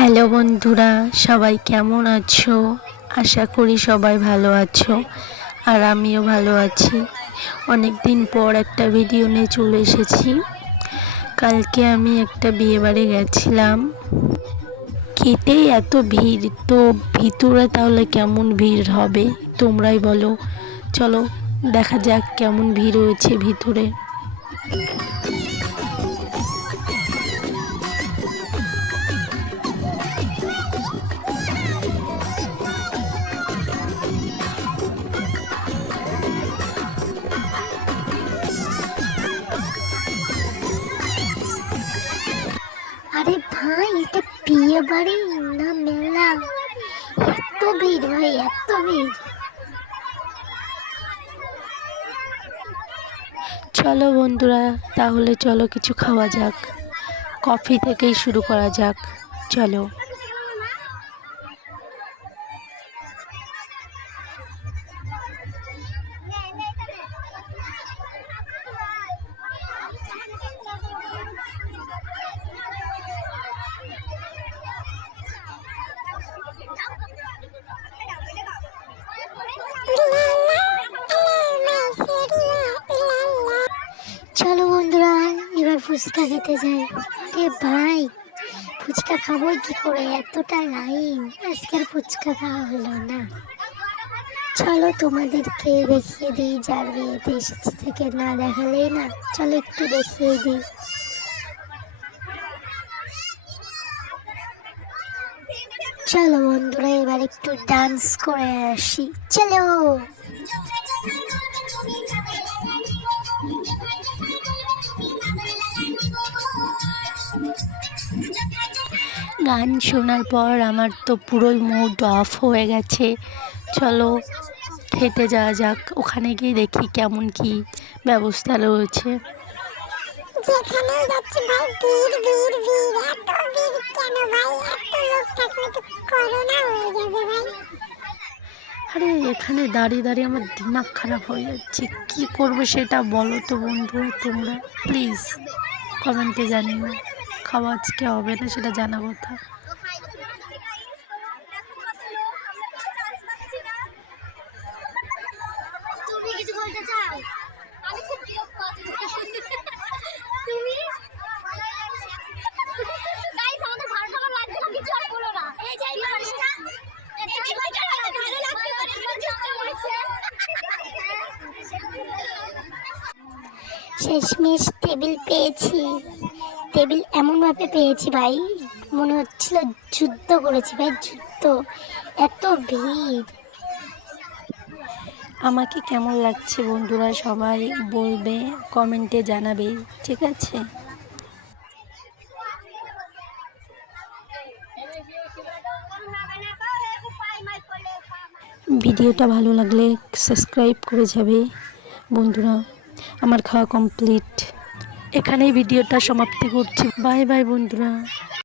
Hello বন্ধুরা, সবাই কেমন আছো? আশা করি সবাই ভালো আছো, আর আমিও ভালো আছি। অনেক দিন পর একটা ভিডিও নিয়ে চলে এসেছি। কালকে আমি একটা বিয়েবাড়ি গেছিলাম। খেতেই এত ভিড়, তো ভিতরে তাহলে কেমন ভিড় হবে তোমরাই বলো। চলো দেখা যাক কেমন ভিড় হয়েছে ভিতরে। আরে ভাই, এটা বিয়ে বাড়ি না মেলা? এত ভিড় ভাই, এত ভিড়। চলো বন্ধুরা, তাহলে চলো কিছু খাওয়া যাক। কফি থেকেই শুরু করা যাক, চলো। চলো বন্ধুরা, এবার ফুচকা খেতে যাই। আরে ভাই, ফুচকা খাবো কি করে, এতটা লাইন। আজকের ফুচকা খাওয়া হলো না। চলো তোমাদেরকে দেখিয়ে দিই, যার বিয়েতে এসেছি থেকে না দেখালেই না। চলো একটু দেখিয়ে দিই। চলো বন্ধুরা, এবার একটু ডান্স করে আসি, চলো। গান শোনার পর আমার তো পুরোই মুড অফ হয়ে গেছে। চলো খেতে যাওয়া যাক, ওখানে গিয়ে দেখি কেমন কি ব্যবস্থা রয়েছে। যেখানে যাচ্ছি ভাই, ভিড় ভিড় ভিড়, এত ভিড় কেন ভাই? এত লোক থাকলে তো করোনা হয়ে যাবে ভাই। আরে এখানে দাঁড়িয়ে দাঁড়িয়ে আমার দিমাগ খারাপ হয়ে যাচ্ছে। কি করবো সেটা বলো তো বন্ধুরা, তোমরা প্লিজ কমেন্টে জানিও। খাওয়া আজকে হবে না সেটা জানা কথা। তুমি কিছু বলতে চাও? আমি খুব বিরক্ত আছি। তুমি গাইস, আমাদের ভালো ভালো লাগছে না, কিছু আর বলো না। এই যে এই মানুষটা এই ভাইটা ভালো লাগতে পারে, চুপচাপ বলছে। শেষমেশ টেবিল পেয়েছি। টেবিল এমনভাবে পেয়েছি ভাই, মনে হচ্ছিল যুদ্ধ করেছি ভাই, যুদ্ধ। এত ভিড়। আমাকে কেমন লাগছে বন্ধুরা সবাই বলবে, কমেন্টে জানাবে, ঠিক আছে? ভিডিওটা ভালো লাগলে সাবস্ক্রাইব করে যাবে বন্ধুরা। আমার খাওয়া কমপ্লিট, এখানেই ভিডিওটা সমাপ্তি করছি। বাই বাই বন্ধুরা।